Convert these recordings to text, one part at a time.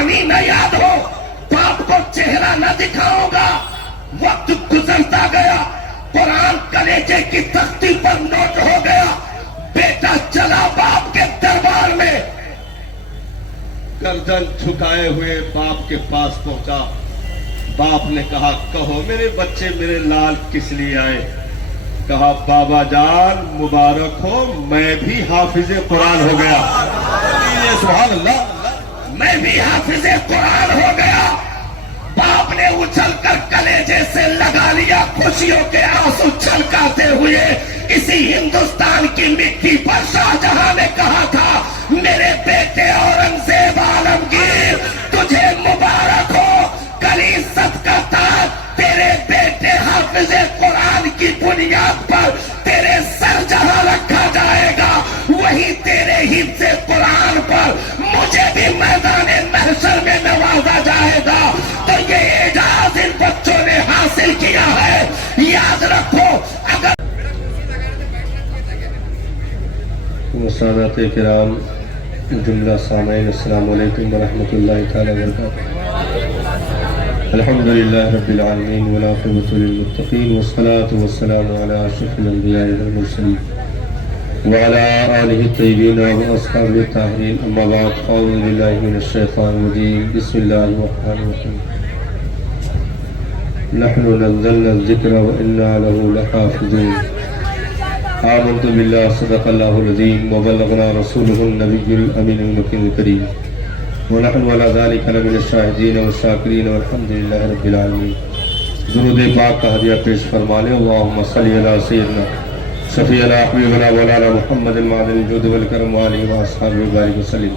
کہانی نہ یاد ہو، باپ کو چہرہ نہ دکھاؤں گا۔ وقت گزرتا گیا، قرآن کلیجے کی تختی پر نوٹ ہو گیا۔ بیٹا چلا باپ کے دربار میں، گردن جھکائے ہوئے باپ کے پاس پہنچا۔ باپ نے کہا کہو میرے بچے میرے لال کس لیے آئے؟ کہا بابا جان مبارک ہو، میں بھی حافظ قرآن ہو گیا۔ سبحان اللہ، میں بھی حافظ قرآن ہو گیا۔ باپ نے اچھل کر کلیجے سے لگا لیا خوشیوں کے آنسو چھلکاتے ہوئے۔ اسی ہندوستان کی مٹی پر شاہجہاں نے کہا تھا میرے بیٹے اورنگزیب عالمگیر تجھے مبارک ہو، کلیست کا تاج تیرے بیٹے حافظ قرآن کی بنیاد پر تیرے سر جہاں رکھا جائے گا، وہی تیرے حفظ قرآن پر مجھے بھی میدان محشر میں نوازا جائے گا۔ تو یہ اعزاز ان بچوں نے حاصل کیا ہے، یاد رکھو۔ اگر سادات کرام، جملہ سامعین، السلام علیکم ورحمۃ اللہ تعالی وبرکاتہ۔ الحمدللہ رب العالمین والعاقبۃ للمتقین والصلاة والسلام علی اشرف الانبیاء والمرسلین وعلی آلہ الطیبین واصحابہ الطاہرین، اما بعد، اعوذ باللہ من الشیطان الرجیم، بسم اللہ الرحمن الرحیم۔ نحن نزلنا الذکر وإنا له لحافظون۔ آمنت باللہ صدق اللہ العظیم وبلغنا رسولہ النبی الامین المکین الکریم ونحن علی ذلک لمن الشاہدین والشاکرین والحمد للہ رب العالمین۔ درود پاک کا ہدیہ پیش فرما لیں۔ اللہم صلی علی سیدنا شفیعنا حبیبنا مولانا محمد معدن الجود والکرم وآلہ واصحابہ بارک وسلم۔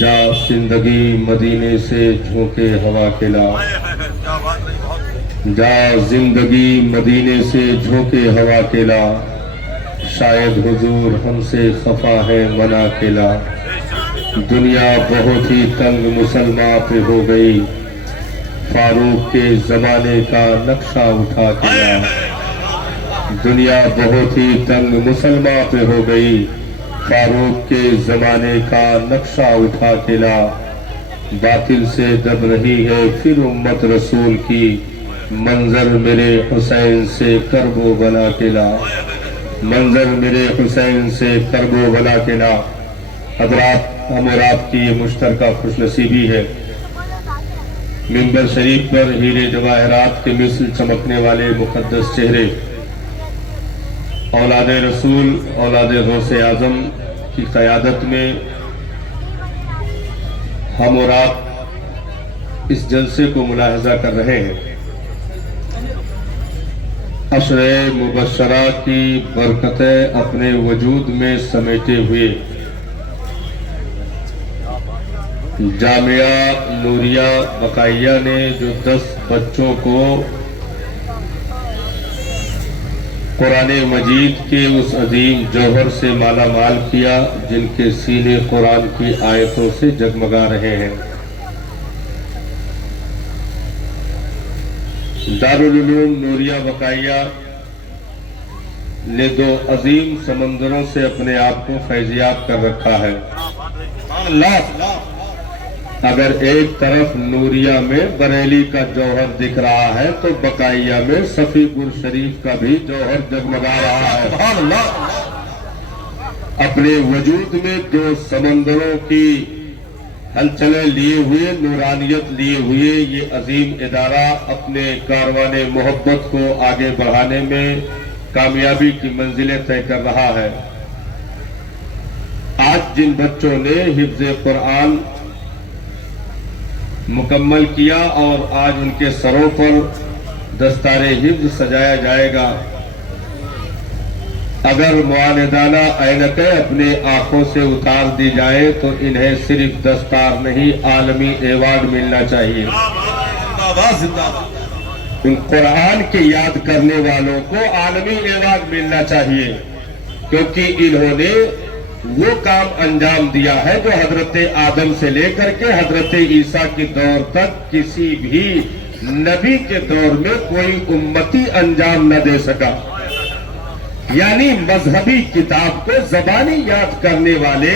جا زندگی مدینے سے جھونکے ہوا کے لا، جا زندگی مدینے سے جھونکے ہوا کے لا، شاید حضور ہم سے خفا ہے منا کے لا۔ دنیا بہت ہی تنگ مسلمان پہ ہو گئی، فاروق کے زمانے کا نقشہ اٹھا کے لا۔ دنیا بہت ہی تنگ مسلمان پہ ہو گئی، فاروق کے زمانے کا نقشہ اٹھا کے لا۔ باطل سے دب رہی ہے پھر امت رسول کی، منظر میرے حسین سے کرب و بلا کے لا، منظر میرے حسین سے کرب و بلا کے لا۔ حضرات، ہم اور آپ کی یہ مشترکہ خوش نصیبی ہے، منبر شریف پر ہیرے جواہرات کے مثل چمکنے والے مقدس چہرے، اولاد رسول، اولاد غوث اعظم کی قیادت میں ہم اور آپ اس جلسے کو ملاحظہ کر رہے ہیں۔ عشر مبشرہ کی برکتیں اپنے وجود میں سمیٹے ہوئے جامعہ نوریہ بقائیہ نے جو 10 بچوں کو قرآن مجید کے اس عظیم جوہر سے مالا مال کیا، جن کے سینے قرآن کی آیتوں سے جگمگا رہے ہیں۔ دارالعلوم نوریہ بقائیہ نے 2 عظیم سمندروں سے اپنے آپ کو فیضیاب کر رکھا ہے۔ اگر ایک طرف نوریہ میں بریلی کا جوہر دکھ رہا ہے تو بقائیہ میں صفی پور شریف کا بھی جوہر جگمگا رہا ہے۔ اپنے وجود میں 2 سمندروں کی ہلچلیں لیے ہوئے، نورانیت لیے ہوئے، یہ عظیم ادارہ اپنے کاروان محبت کو آگے بڑھانے میں کامیابی کی منزلیں طے کر رہا ہے۔ آج جن بچوں نے حفظ قرآن مکمل کیا اور آج ان کے سروں پر دستار حفظ سجایا جائے گا، اگر معاندانہ اینکیں اپنے آنکھوں سے اتار دی جائیں تو انہیں صرف دستار نہیں، عالمی ایوارڈ ملنا چاہیے۔ ان قرآن کے یاد کرنے والوں کو عالمی ایوارڈ ملنا چاہیے، کیونکہ انہوں نے وہ کام انجام دیا ہے جو حضرت آدم سے لے کر کے حضرت عیسیٰ کے دور تک کسی بھی نبی کے دور میں کوئی امتی انجام نہ دے سکا۔ یعنی مذہبی کتاب کو زبانی یاد کرنے والے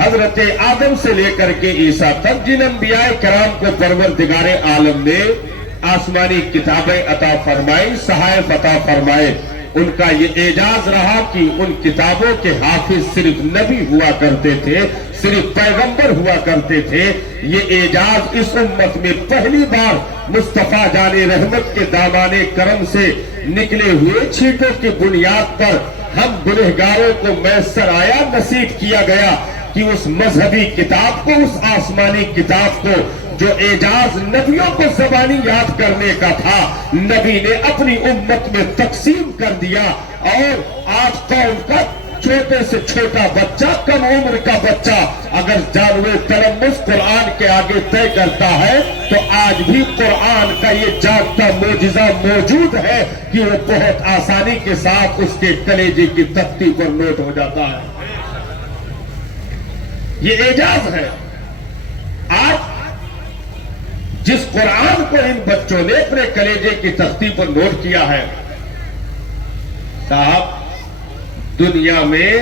حضرت آدم سے لے کر کے عیسیٰ تک جن انبیاء کرام کو پروردگار عالم نے آسمانی کتابیں عطا فرمائی، صحائف عطا فرمائے، ان کا یہ اعجاز رہا کہ ان کتابوں کے حافظ صرف نبی ہوا کرتے تھے، صرف پیغمبر ہوا کرتے تھے۔ یہ اعجاز اس امت میں پہلی بار مصطفیٰ جان رحمت کے دامانے کرم سے نکلے ہوئے چھینٹوں کی بنیاد پر ہم گنہگاروں کو میسر آیا، نصیب کیا گیا کہ اس مذہبی کتاب کو، اس آسمانی کتاب کو جو اعجاز نبیوں کو زبانی یاد کرنے کا تھا، نبی نے اپنی امت میں تقسیم کر دیا۔ اور آج قوم کا چھوٹے سے چھوٹا بچہ، کم عمر کا بچہ اگر جانوے تلمس قرآن کے آگے طے کرتا ہے تو آج بھی قرآن کا یہ جاگتا معجزہ موجود ہے کہ وہ بہت آسانی کے ساتھ اس کے کلیجے کی تختی پر نوٹ ہو جاتا ہے۔ یہ اعجاز ہے۔ آج جس قرآن کو ان بچوں نے اپنے کلیجے کی تختی پر نوٹ کیا ہے، صاحب دنیا میں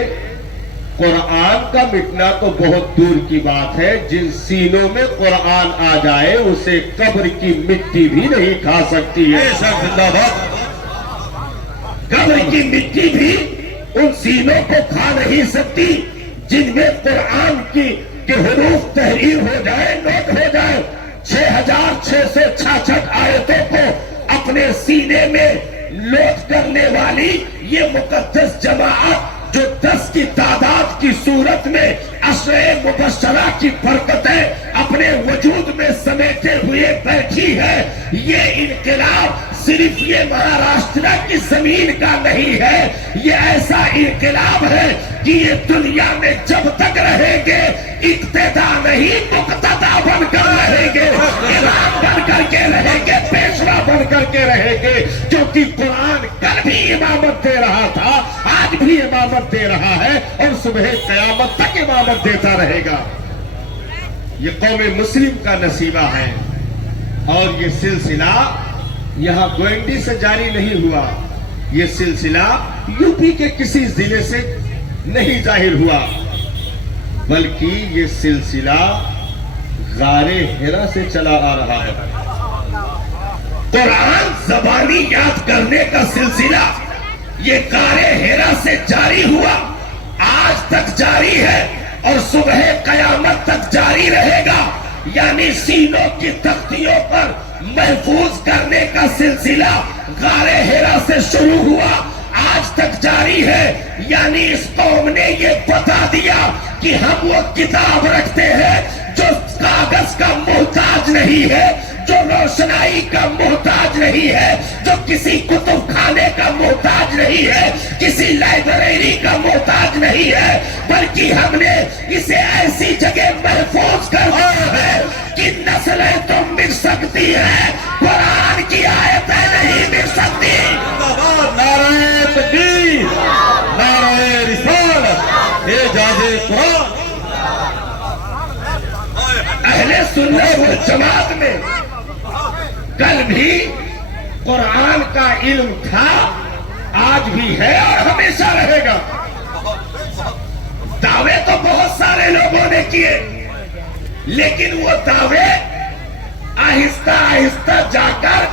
قرآن کا مٹنا تو بہت دور کی بات ہے، جن سینوں میں قرآن آ جائے اسے قبر کی مٹی بھی نہیں کھا سکتی ہے۔ قبر کی مٹی بھی ان سینوں کو کھا نہیں سکتی جن میں قرآن کے حروف تحریر ہو جائے، نوٹ ہو جائے۔ 6666 آیتوں کو اپنے سینے میں لوٹ کرنے والی یہ مقدس جماعت جو 10 کی تعداد کی صورت میں عشرہ مبشرہ کی برکتیں اپنے وجود میں سمیٹے ہوئے بیٹھی ہے، یہ انقلاب صرف یہ مہاراشٹر کی زمین کا نہیں ہے، یہ ایسا انقلاب ہے کہ یہ دنیا میں جب تک رہیں گے اقتدا نہیں مقتدا بن کر رہیں گے، امام بن کر کے رہیں گے، پیشوا بن کر کے رہیں گے، کیونکہ قرآن کل بھی امامت دے رہا تھا، آج بھی امامت دے رہا ہے اور صبح قیامت تک امامت دیتا رہے گا۔ یہ قوم مسلم کا نصیبہ ہے اور یہ سلسلہ یہاں گوئنڈی سے جاری نہیں ہوا، یہ سلسلہ یو پی کے کسی ضلع سے نہیں ظاہر ہوا، بلکہ یہ سلسلہ غار ہرا سے چلا آ رہا ہے۔ قرآن زبانی یاد کرنے کا سلسلہ یہ غار ہرا سے جاری ہوا، آج تک جاری ہے اور صبح قیامت تک جاری رہے گا، یعنی سینوں کی تختیوں پر محفوظ کرنے کا سلسلہ غار ہرا سے شروع ہوا، آج تک جاری ہے، یعنی اس قوم نے یہ بتا دیا کہ ہم وہ کتاب رکھتے ہیں جو کاغذ کا محتاج نہیں ہے، جو روشنائی کا محتاج نہیں ہے، جو کسی کتب خانے کا محتاج نہیں ہے، کسی لائبریری کا محتاج نہیں ہے، بلکہ ہم نے اسے ایسی جگہ محفوظ کر دیا ہے کہ نسلیں تو مل سکتی ہیں، قرآن کی آیتیں نہیں مل سکتی۔ نعرہ تکبیر، نعرہ رسالت، اعجاز قرآن۔ اہل سنت والجماعت میں کل بھی قرآن کا علم تھا، آج بھی ہے اور ہمیشہ رہے گا۔ دعوے تو بہت سارے لوگوں نے کیے، لیکن وہ دعوے آہستہ آہستہ جا کر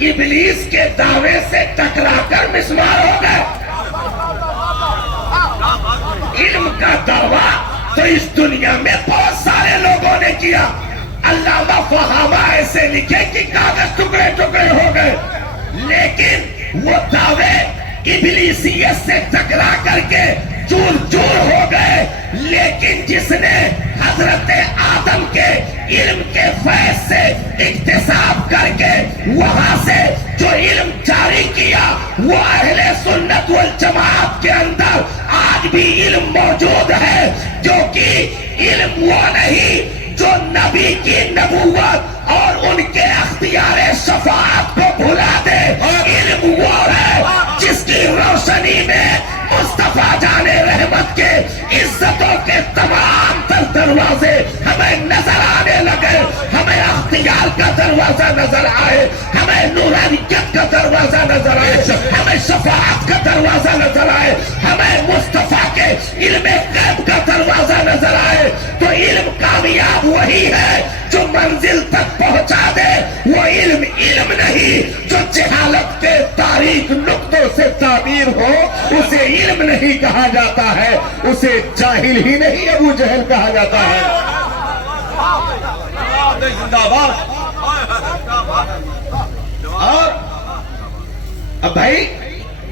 ابلیس کے دعوے سے ٹکرا کر مسمار ہو گئے۔ علم کا دعویٰ تو اس دنیا میں بہت سارے لوگوں نے کیا، علامہ فہامہ ایسے لکھے کہ کاغذ ٹکڑے ٹکڑے ہو گئے، لیکن وہ دعوے ابلیسیت سے ٹکرا کر کے چور چور ہو گئے۔ لیکن جس نے حضرت آدم کے علم کے فیض سے اکتساب کر کے وہاں سے جو علم جاری کیا، وہ اہل سنت والجماعت کے اندر آج بھی علم موجود ہے، کیونکہ علم وہ نہیں جو نبی کی نبوت اور ان کے اختیار شفاعت کو بھلا دے، علم وہ ہے جس کی روشنی میں مصطفیٰ جان رحمت کے عزتوں کے تمام تر دروازے ہمیں نظر آنے لگے، ہمیں اختیار کا دروازہ نظر آئے، ہمیں نورانیت کا دروازہ نظر آئے، ہمیں شفاعت کا دروازہ نظر آئے، ہمیں مصطفیٰ کے ہمیں علم غیب کا دروازہ نظر آئے تو علم کامیاب وہی ہے جو منزل تک پہنچا دے. وہ علم نہیں جو جہالت کے تاریک نقطوں سے تعبیر ہو اسے علم نہیں کہا جاتا ہے, اسے جاہل ہی نہیں ابو جہل کہا جاتا ہے. اور اب بھائی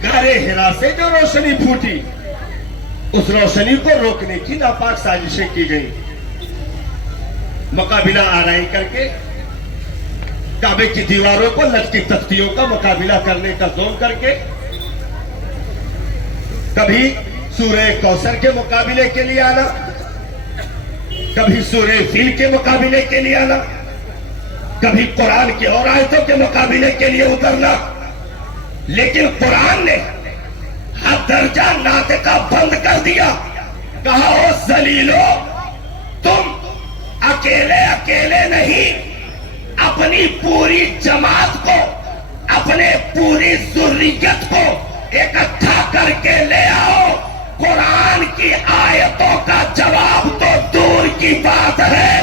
غار حرا سے جو روشنی پھوٹی اس روشنی کو روکنے کی ناپاک سازشیں کی گئی. مقابلہ آرائی کر کے کعبے کی دیواروں کو لٹکی تختیوں کا مقابلہ کرنے کا زوم کر کے کبھی سورہ کوثر کے مقابلے کے لیے آنا, کبھی سورہ فیل کے مقابلے کے لیے آنا, کبھی قرآن کی اور آیتوں کے مقابلے کے لیے اترنا. لیکن قرآن نے ہر درجہ ناطقہ بند کر دیا. کہا او ذلیلو تم اکیلے نہیں اپنی پوری جماعت کو اپنے پوری ذریت کو اکٹھا کر کے لے آؤ. قرآن کی آیتوں کا جواب تو دور کی بات ہے,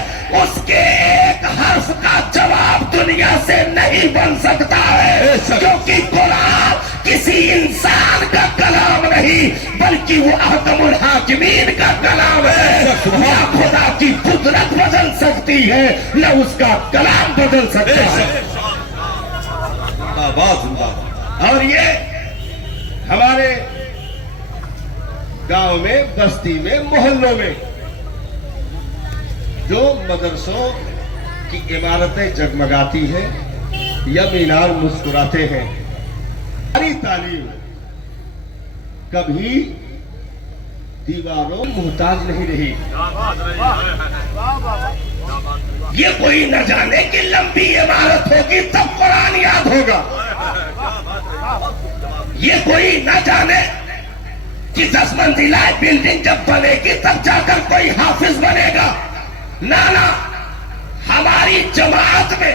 اس کے ایک حرف کا جواب دنیا سے نہیں بن سکتا ہے, کیونکہ قرآن کسی انسان کا کلام نہیں بلکہ وہ احکم الحاکمین کا کلام ہے. نہ خدا کی قدرت بدل سکتی ہے نہ اس کا کلام بدل سکتا ہے. اور یہ ہمارے گاؤں میں, بستی میں, محلوں میں جو مدرسوں کی عمارتیں جگمگاتی ہیں یا مینار مسکراتے ہیں, ہماری تعلیم کبھی دیواروں محتاج نہیں رہی. یہ کوئی نہ جانے کہ لمبی عمارت ہوگی تب قرآن یاد ہوگا, یہ کوئی نہ جانے کہ 10 منزلہ بلڈنگ جب بنے گی تب جا کر کوئی حافظ بنے گا. نانا, ہماری جماعت میں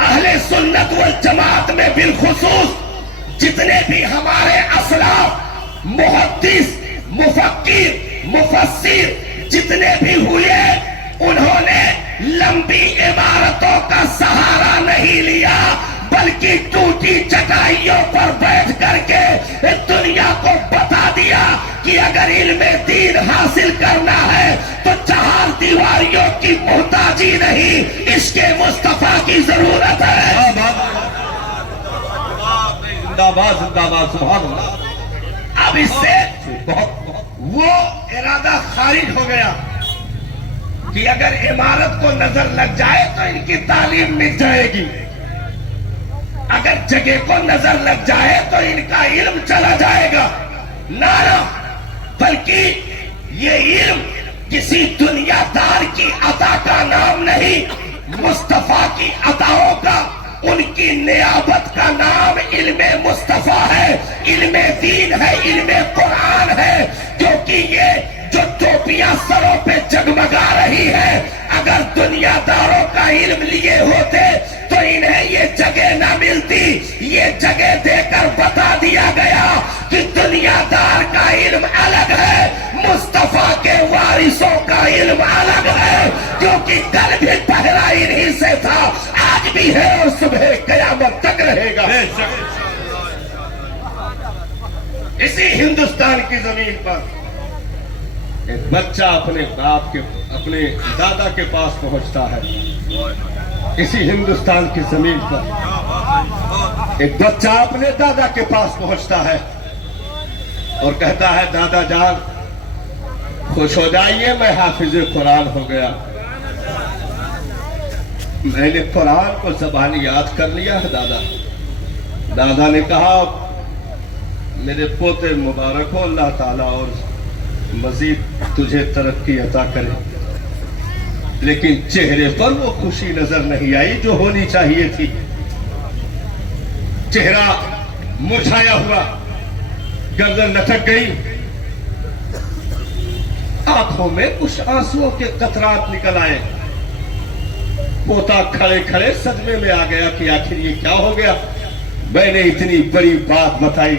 اہل سنت والجماعت میں بالخصوص جتنے بھی ہمارے اسلاف محدث مفکر مفسر جتنے بھی ہوئے انہوں نے لمبی عمارتوں کا سہارا نہیں لیا بلکہ ٹوٹی چٹائیوں پر بیٹھ کر کے دنیا کو بتا دیا کہ اگر علم دین حاصل کرنا ہے تو 4 دیواریوں کی محتاجی نہیں, عشق مصطفیٰ کی ضرورت ہے. اب اس سے وہ ارادہ خارج ہو گیا کہ اگر عمارت کو نظر لگ جائے تو ان کی تعلیم مٹ جائے گی, اگر جگہ کو نظر لگ جائے تو ان کا علم چلا جائے گا. نہ بلکہ یہ علم کسی دنیا دار کی عطا کا نام نہیں, مصطفیٰ کی عطاؤں کا, ان کی نیابت کا نام علم مصطفیٰ ہے, علم دین ہے, علم قرآن ہے. کیونکہ یہ جو ٹوپیاں سروں پہ جگمگا رہی ہے اگر دنیا داروں کا علم لیے ہوتے تو انہیں یہ جگہ نہ ملتی. یہ جگہ دے کر بتا دیا گیا کہ دنیا دار کا علم الگ ہے, مصطفیٰ کے وارثوں کا علم الگ ہے, کیونکہ کل بھی پہلا انہی سے تھا, آج بھی ہے اور صبح قیامت تک رہے گا. اسی ہندوستان کی زمین پر ایک بچہ اپنے دادا کے پاس پہنچتا ہے. اسی ہندوستان کی زمین پر ایک بچہ اپنے دادا کے پاس پہنچتا ہے اور کہتا ہے دادا جان خوش ہو جائیے میں حافظ قرآن ہو گیا, میں نے قرآن کو زبانی یاد کر لیا ہے دادا. دادا نے کہا میرے پوتے مبارک ہو, اللہ تعالیٰ اور مزید تجھے ترقی عطا کرے. لیکن چہرے پر وہ خوشی نظر نہیں آئی جو ہونی چاہیے تھی. چہرہ مرجھایا ہوا, گردن لٹک گئی, آنکھوں میں کچھ آنسوؤں کے قطرات نکل آئے. پوتا کھڑے کھڑے صدمے میں آ گیا کہ آخر یہ کیا ہو گیا, میں نے اتنی بڑی بات بتائی,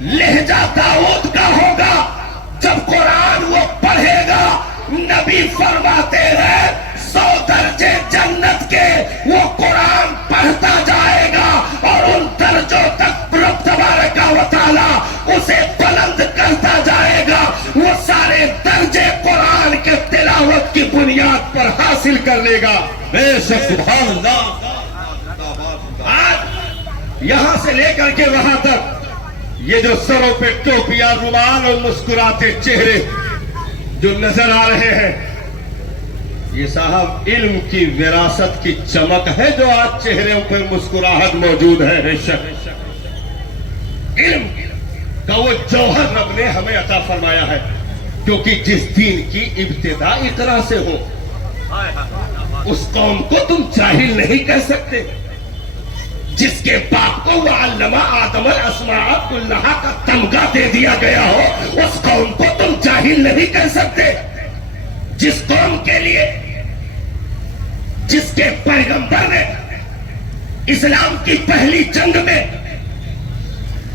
لہجہ داؤد کا ہوگا. جب قرآن وہ پڑھے گا نبی فرماتے ہیں 100 درجے جنت کے وہ قرآن پڑھتا جائے گا اور ان درجوں تک رب تبارک و تعالی اسے بلند کرتا جائے گا. وہ سارے درجے قرآن کے تلاوت کی بنیاد پر حاصل کر لے گا. بے شک سبحان اللہ. آج یہاں سے لے کر کے وہاں تک یہ جو سروں پہ ٹوپیاں رومال اور مسکراتے چہرے جو نظر آ رہے ہیں یہ صاحب علم کی وراثت کی چمک ہے جو آج چہروں پر مسکراہٹ موجود ہے. بے شک علم کا وہ جوہر رب نے ہمیں عطا فرمایا ہے کیونکہ جس دین کی ابتدا اقرا سے ہو اس قوم کو تم جاہل نہیں کہہ سکتے. جس کے باپ کو وعلم آدم الاسماء کلھا کا تمغہ دے دیا گیا ہو اس قوم کو تم جاہل نہیں کہہ سکتے. جس قوم کے لیے جس کے پیغمبر نے اسلام کی پہلی جنگ میں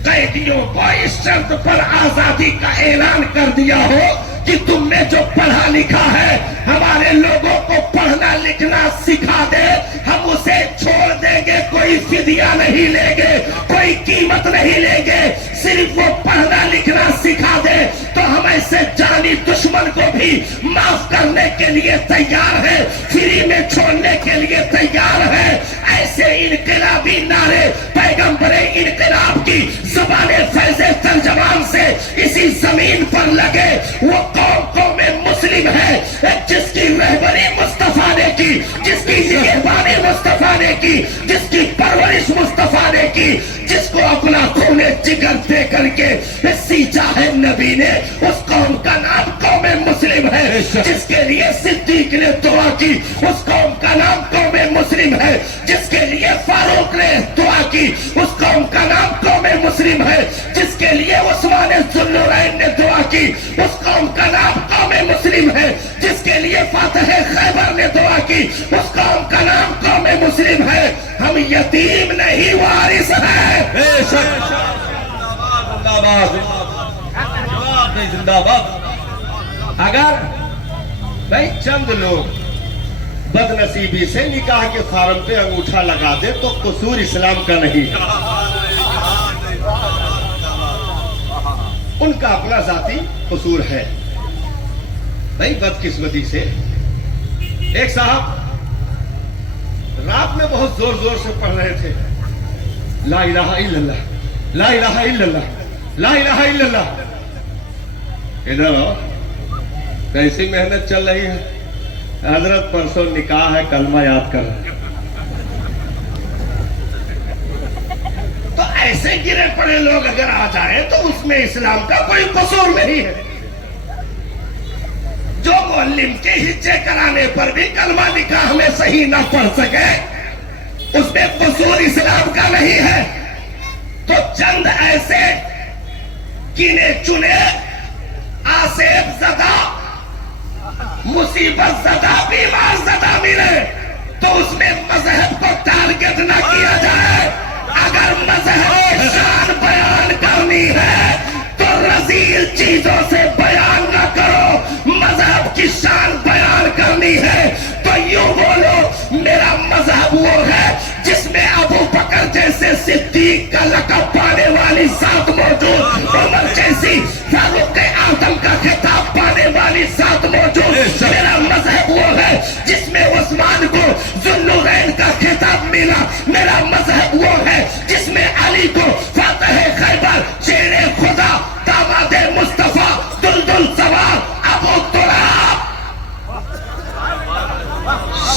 قیدیوں کو اس شرط پر آزادی کا اعلان کر دیا ہو کہ تم نے جو پڑھا لکھا ہے ہمارے لوگوں کو پڑھنا لکھنا سکھا دے ہم اسے چھوڑ دیں گے, کوئی فدیہ نہیں لیں گے, کوئی قیمت نہیں لیں گے, صرف وہ پڑھنا لکھنا سکھا دے تو ہم ایسے جانی دشمن کو بھی معاف کرنے کے لیے تیار ہے, فری میں چھوڑنے کے لیے تیار ہے. ایسے انقلابی نعرے پیغمبر انقلاب کی زبان فیض ترجمان سے اسی زمین پر لگے. وہ قوم مسلم ہے جس کی رہبری مصطفیٰ نے کی, جس کی نگہبانی مصطفیٰ نے کی, جس کی پرورش مصطفیٰ نے کی, جس کو اپنا خون جگر دے کر کے سینچا ہے نبی نے. اس قوم کا نام قوم مسلم ہے. جس کے لیے صدیق نے دعا کی اس قوم کا نام قوم مسلم ہے. جس کے لیے فاروق نے دعا کی اس قوم کا نام قوم مسلم ہے. جس کے لیے عثمان ذوالنورین نے دعا کی اس قوم کا نام قوم مسلم ہے. جس کے لیے فاتح خیبر نے دعا کی اس قوم کا نام قوم مسلم ہے. ہم یتیم نہیں وارث ہیں. اگر بھائی چند لوگ بد نصیبی سے نکاح کے فارم پہ انگوٹھا لگا دے تو قصور اسلام کا نہیں, ان کا اپنا ذاتی قصور ہے. بھائی بدقسمتی سے ایک صاحب رات میں بہت زور زور سے پڑھ رہے تھے لا الہ الا اللہ, لا الہ الا اللہ, لا الہ الا اللہ. ادھر آؤ, کیسی محنت چل رہی ہے. حضرت پرسوں نکاح ہے کلمہ یاد کر. تو ایسے گرے پڑے لوگ اگر آ جائیں تو اس میں اسلام کا کوئی قصور نہیں ہے. جو معلم کے ہجے کرانے پر بھی کلمہ نکاح میں صحیح نہ پڑھ سکے اس میں قصور اسلام کا نہیں ہے. تو چند ایسے گنے چنے آصف زدہ مصیبت زدہ بیمار زدہ ملے تو اس میں مذہب کو ٹارگٹ نہ کیا جائے. اگر مذہب کی شان بیان کرنی ہے تو رذیل چیزوں سے بیان نہ کرو. مذہب کی شان بیان کرنی ہے تو یوں بولو میرا مذہب وہ ہے جس میں ابو بکر جیسے صدیق کا لقب پانے والی ذات موجود, عمر جیسی فاروق اعظم کا خطاب پانے والی ذات موجود. میرا مذہب وہ ہے جس میں عثمان کو ذوالنورین کا خطاب ملا. میرا مذہب وہ ہے جس میں علی کو فاتح خیبر, شیر خدا, داماد مصطفیٰ, دلدل سوار, ابو تراب,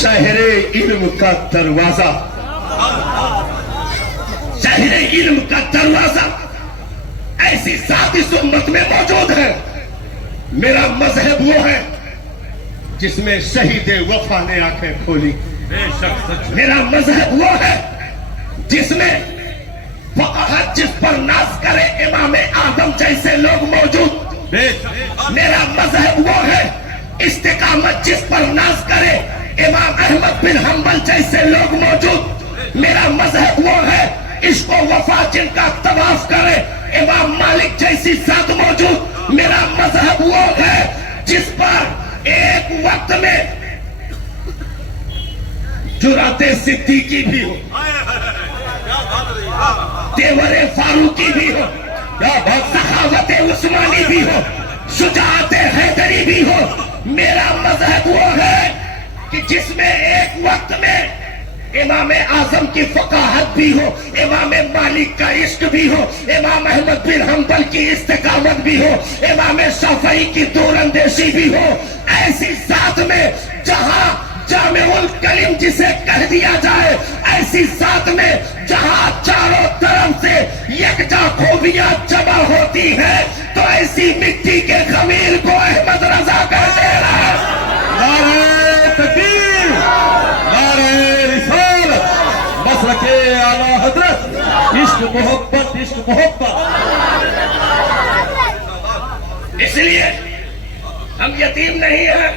شہر علم کا دروازہ, شہر علم کا دروازہ ایسی ذات اس امت میں موجود ہے. میرا مذہب وہ ہے جس میں شہید وفا نے آنکھیں کھولی. میرا مذہب وہ ہے جس میں فقاہت جس پر ناز کرے امام اعظم جیسے لوگ موجود. میرا مذہب وہ ہے استقامت جس پر ناز کرے امام احمد بن حنبل جیسے لوگ موجود. میرا مذہب وہ ہے عشق و وفا جن کا طواف کرے امام مالک جیسی ذات موجود. میرا مذہب وہ ہے جس پر ایک وقت میں جرأت صدیقی بھی ہو, تیور فاروقی بھی ہو, سخاوت عثمانی بھی ہو, شجاعت حیدری بھی ہو. میرا مذہب وہ ہے کہ جس میں ایک وقت میں امام اعظم کی فقاہت بھی ہو, امام مالک کا عشق بھی ہو, امام احمد بن حنبل کی استقامت بھی ہو, امام شافعی کی دور اندیشی بھی ہو. ایسی ذات میں جہاں جامع الکلم جسے کہہ دیا جائے, ایسی ذات میں جہاں چاروں طرف سے یکجا خوبیاں جمع ہوتی ہیں, تو ایسی مٹی کے خمیر کو احمد رضا کہتے ہیں. نعرہ تکبیر, نعرہ رسالت, مسلک اعلی حضرت, عشق محبت, عشق محبت. اس لیے ہم یتیم نہیں ہیں.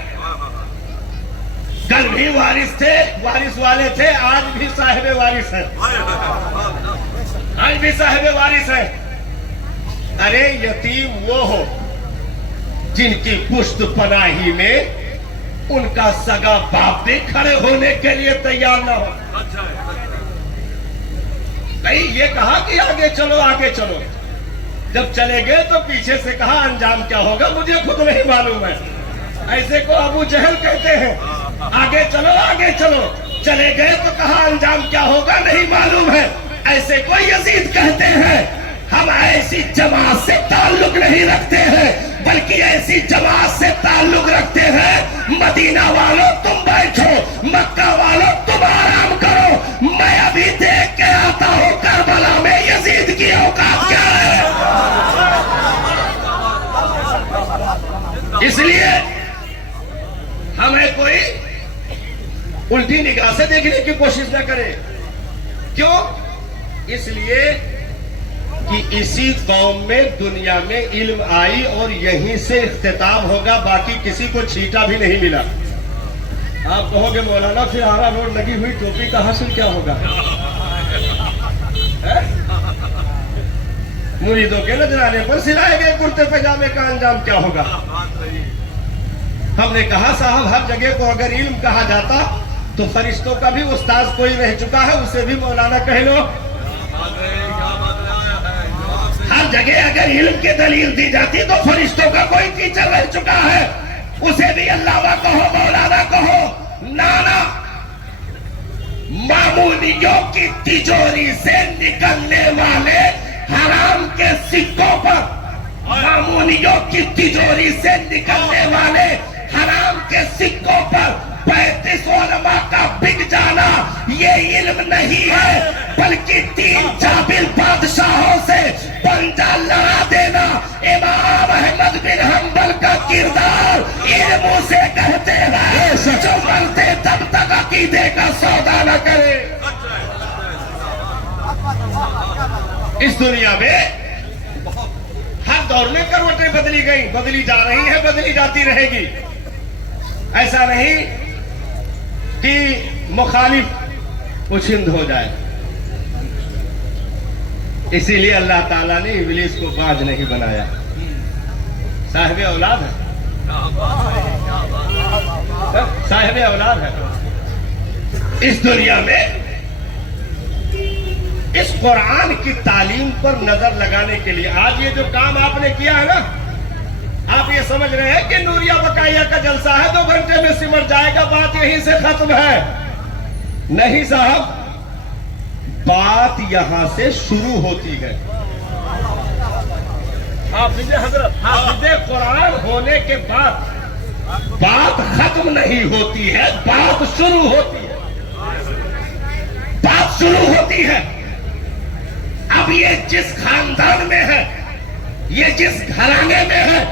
کل بھی وارث تھے, وارث والے تھے, آج بھی صاحب وارث ہیں, آج بھی صاحب وارث ہیں. ارے یتیم وہ ہو جن کی پشت پناہی میں ان کا سگا باپ بھی کھڑے ہونے کے لیے تیار نہ ہو. کہیں یہ کہا کہ آگے چلو, آگے چلو. جب چلے گئے تو پیچھے سے کہا انجام کیا ہوگا مجھے خود نہیں معلوم ہے. ایسے کو ابو جہل کہتے ہیں, آگے چلو, آگے چلو. چلے گئے تو کہا انجام کیا ہوگا نہیں معلوم ہے. ایسے کو یزید کہتے ہیں. ہم ایسی جماعت سے تعلق نہیں رکھتے ہیں, بلکہ ایسی جماعت سے تعلق رکھتے ہیں. مدینہ والوں تم بیٹھو, مکہ والوں تم آرام کرو, میں ابھی دیکھ کے آتا ہوں کربلا میں یزید کی اوقات کیا ہے. اس لیے ہمیں کوئی الٹی نگاہ سے دیکھنے کی کوشش نہ کرے. کیوں؟ اس لیے کہ اسی قوم میں دنیا میں علم آئی اور یہیں سے اختتام ہوگا, باقی کسی کو چھیٹا بھی نہیں ملا. آپ کہو گے مولانا پھر آرا روڈ لگی ہوئی ٹوپی کا حاصل کیا ہوگا؟ مریدوں کے نذرانے پر سلائے گئے کرتے پاجامے کا انجام کیا ہوگا؟ ہم نے کہا صاحب ہر جگہ کو اگر علم کہا جاتا تو فرشتوں کا بھی استاذ کوئی رہ چکا ہے, اسے بھی مولانا کہہ لو. ہر جگہ اگر علم کی دلیل دی جاتی تو فرشتوں کا کوئی ٹیچر رہ چکا ہے, اسے بھی علامہ کہو, مولانا کہو. نانا, معمولیوں کی تجوری سے نکلنے والے حرام کے سکوں پر, معمولیوں کی تجوری سے نکلنے والے حرام کے سکوں پر 35 علماء کا بک جانا یہ علم نہیں ہے, بلکہ 3 جابر بادشاہوں سے پنجہ لڑا دینا. امام احمد بن حنبل کا کردار علم اسے کہتے ہیں جو مرتے تب تک عقیدے کا سودا نہ کرے. اس دنیا میں ہر دور میں کروٹیں بدلی گئی, بدلی جا رہی ہیں, بدلی جاتی رہے گی. ایسا نہیں کہ مخالف اچھند ہو جائے. اسی لیے اللہ تعالیٰ نے ابلیس کو باز نہیں بنایا, صاحب اولاد ہے, صاحب اولاد ہے. اس دنیا میں اس قرآن کی تعلیم پر نظر لگانے کے لیے آج یہ جو کام آپ نے کیا ہے نا, آپ یہ سمجھ رہے ہیں کہ نوریہ بقائیہ کا جلسہ ہے 2 گھنٹے میں سمٹ جائے گا, بات یہیں سے ختم ہے. نہیں صاحب, بات یہاں سے شروع ہوتی ہے. حافظ حضرت, حافظ قرآن ہونے کے بعد بات ختم نہیں ہوتی ہے, بات شروع ہوتی ہے, بات شروع ہوتی ہے. اب یہ جس خاندان میں ہے, یہ جس گھرانے میں ہے,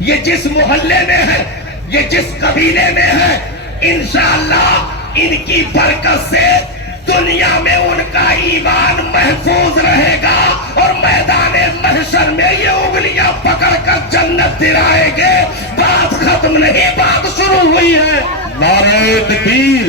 یہ جس محلے میں ہے, یہ جس قبیلے میں ہے, انشاءاللہ ان کی برکت سے دنیا میں ان کا ایمان محفوظ رہے گا اور میدان محشر میں یہ انگلیاں پکڑ کر جنت دلائیں گے. بات ختم نہیں, بات شروع ہوئی ہے. نعرہ تکبیر,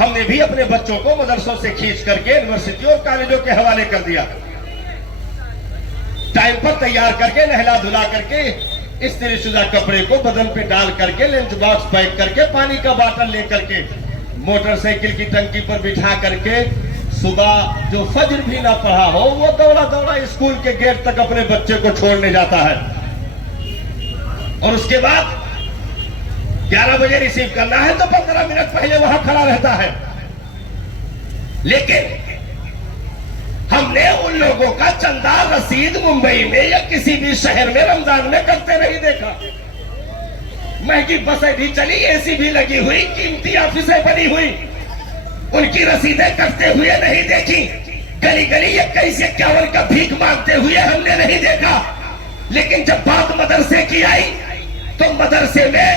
ہم نے بھی اپنے بچوں کو مدرسوں سے کھینچ کر کے یونیورسٹیوں اور کالجوں کے حوالے کر دیا، ٹائم پر تیار کر کے نہلا دھلا کر کے استری شدہ کپڑے کو بدن پہ ڈال کر کے لنچ باکس پیک کر کے پانی کا باٹل لے کر کے موٹر سائیکل کی ٹنکی پر بٹھا کر کے صبح جو فجر بھی نہ پڑھا ہو وہ دوڑا دوڑا اسکول کے گیٹ تک اپنے بچے کو چھوڑنے جاتا ہے، اور اس کے بعد 11 بجے ریسیو کرنا ہے تو 15 منٹ پہلے وہاں کھڑا رہتا ہے۔ لیکن ہم نے ان لوگوں کا چندہ رسید ممبئی میں یا کسی بھی شہر میں رمضان میں کرتے نہیں دیکھا۔ مہنگی بسیں بھی چلی، اے سی بھی لگی ہوئی، قیمتی آفسیں بنی ہوئی، ان کی رسیدیں کرتے ہوئے نہیں دیکھی، گلی گلی 21 سے 51 کا بھیک مانگتے ہوئے ہم نے نہیں دیکھا۔ لیکن جب بات مدرسے کی آئی تو مدرسے میں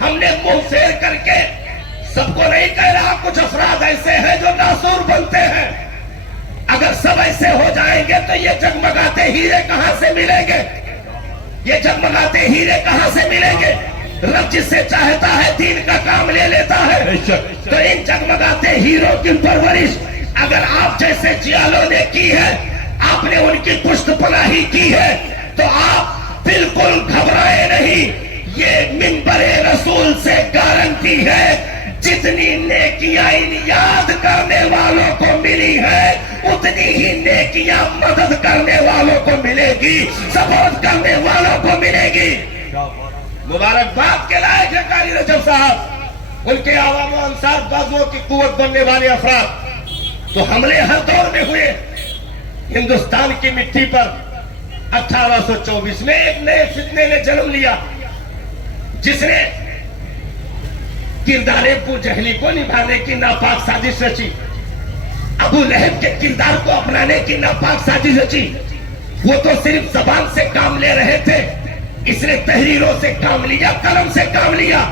ہم نے منہ پھیر کر کے، سب کو نہیں کہہ رہا، کچھ افراد ایسے ہیں جو ناسور بنتے ہیں، اگر سب ایسے ہو جائیں گے تو یہ جگمگاتے ہیرے کہاں سے ملیں گے؟ یہ جگمگاتے ہیرے کہاں سے ملیں گے؟ رب جس سے چاہتا ہے دین کا کام لے لیتا ہے۔ تو ان جگمگاتے ہیروں کی پرورش اگر آپ جیسے جیالوں نے کی ہے، آپ نے ان کی پشت پناہی کی ہے، تو آپ بالکل گھبرائے نہیں۔ یہ منبر رسول سے گارنٹی ہے، جتنی نیکیاں ان یاد کرنے والوں کو ملی ہے اتنی ہی نیکیاں مدد کرنے والوں کو ملے گی، سپورٹ کرنے والوں کو ملے گی۔ مبارکباد کے لائق ہے قاری رجب صاحب، ان کے عوام و انصار بازوؤں کی قوت بننے والے افراد۔ تو حملے ہر دور میں ہوئے، ہندوستان کی مٹی پر 1824 میں ایک نئے فتنے نے جنم لیا، جس نے کردار ابو جہلی کو نبھانے کی ناپاک سازش رچی، ابو لہب کے کردار کو اپنانے کی ناپاک سازش رچی۔ وہ تو صرف زبان سے کام لے رہے تھے، اس نے تحریروں سے کام لیا، قلم سے کام لیا،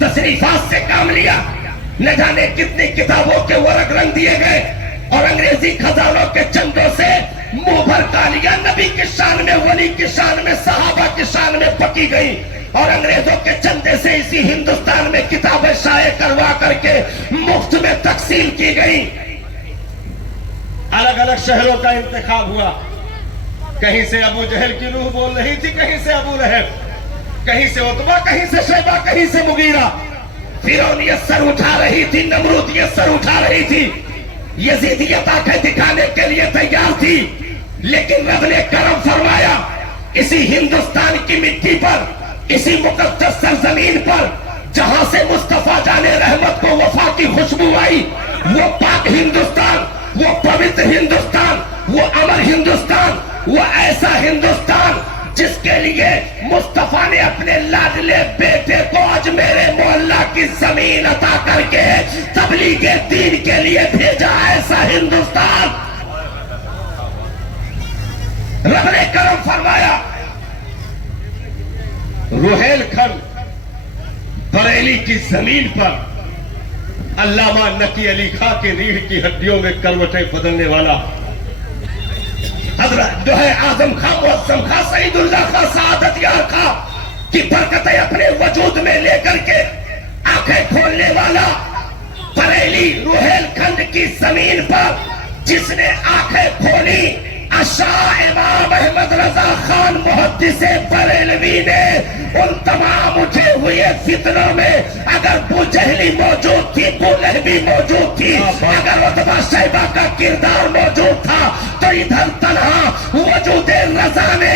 تصریفات سے کام لیا، نہ جانے کتنی کتابوں کے ورق رنگ دیے گئے، اور انگریزی خزانوں کے چندوں سے منہ بھر گالیاں نبی کی شان میں، ولی کی شان میں، صحابہ کی شان میں پکی گئی، اور انگریزوں کے چندے سے اسی ہندوستان میں کتابیں شائع کروا کر کے مفت میں تقسیم کی گئی۔ الگ الگ شہروں کا انتخاب ہوا، کہیں سے ابو جہل کی روح بول رہی تھی، کہیں سے ابو لہب، کہیں سے عتبہ، کہیں سے شیبہ، کہیں سے مغیرہ۔ فرعون یہ سر اٹھا رہی تھی، نمرود یہ سر اٹھا رہی تھی، یزیدیت آنکھیں دکھانے کے لیے تیار تھی، لیکن رب نے کرم فرمایا، اسی ہندوستان کی مٹی پر، اسی مقدس سرزمین پر جہاں سے مصطفیٰ جان رحمت کو وفا کی خوشبو آئی، وہ پاک ہندوستان، وہ پوتر ہندوستان، وہ امر ہندوستان، وہ ایسا ہندوستان جس کے لیے مصطفیٰ نے اپنے لاڈلے بیٹے کو آج میرے محلہ کی زمین عطا کر کے تبلیغ دین کے لیے بھیجا، ایسا ہندوستان رب نے کرم فرمایا۔ روہیل کھنڈ بریلی کی زمین پر علامہ نقی علی خاں کے ریڑھ کی ہڈیوں میں کروٹیں بدلنے والا حضرت جو ہے اعظم خاں، معظم خاں، سعید اللہ خاں، سعادت یار خاں کی برکتیں اپنے وجود میں لے کر کے آنکھیں کھولنے والا بریلی روہیل کھنڈ کی زمین پر جس نے آنکھیں کھولی، شاہ امام احمد رضا خان محدث بریلوی نے ان تمام اٹھے ہوئے فتنوں میں اگر ابو جہلی موجود تھی، ابو لہبی موجود تھی، اگر عتبہ شیبہ کا کردار موجود تھا، تو ادھر تنہا وجود رضا نے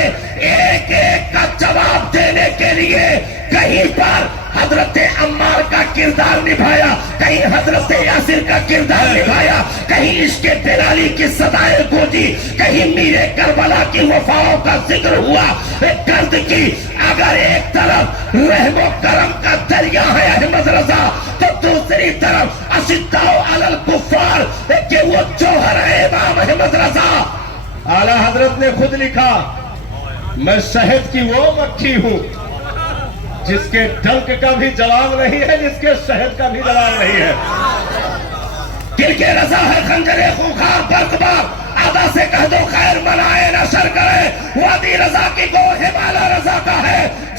ایک ایک کا جواب دینے کے لیے کہیں پر حضرت عمار کا کردار نبھایا، کہیں حضرت یاسر کا کردار نبھایا، کہیں عشق بلالی کی صدائیں گونجی، کہیں میرے کربلا کی وفاؤں کا ذکر ہوا، کرد کی اگر ایک طرف رحم و کرم کا دریا ہے احمد رضا، تو دوسری طرف اشداء علی الکفار کہ وہ جوہر ہے امام احمد رضا۔ اعلیٰ حضرت نے خود لکھا، میں شہد کی وہ مکھی ہوں جس کے ڈنک کا بھی جواب نہیں ہے، جس کے شہد کا بھی جواب نہیں ہے۔ دل کے رضا ہے خنجر خونخوار برقبار، آدھا سے کہہ دو خیر منائے نہ شر کرے، وادی رضا کی گو ہمالا رضا کا ہے،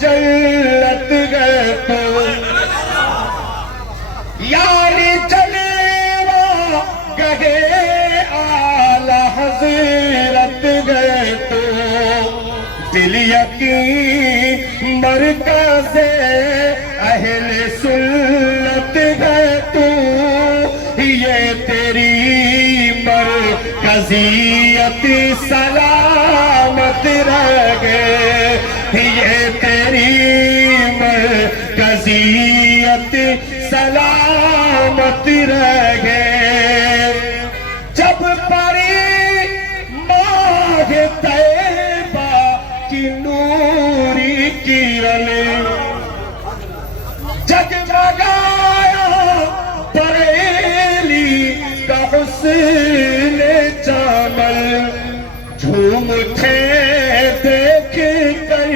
جلت گئے تو یعنی جلوہ گہے اعلی حضرت گئے تو دل یقین مرکز اہل سنت گئے تو یہ تیری مرکزیت سلامت رہ گئے یہ تیری مرکزیت سلامت رہ گئے جب پڑی ماہ طیبہ کی نوری کرن جگمگایا بریلی کا حسن جمل جھوم اٹھے دیکھ کر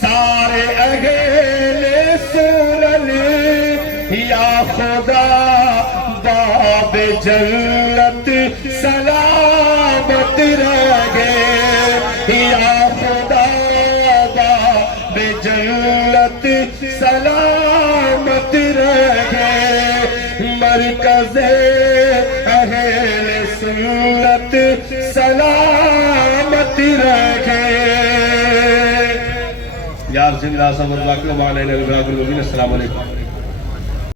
سارے اہل سنن یا خدا باب جنت سلامت رہ گئے یا خدا باب جنت سلامت رہ گئے مرکز اہل سنت سلامت رہ گئے یار زندہ صبر باقی السلام علیکم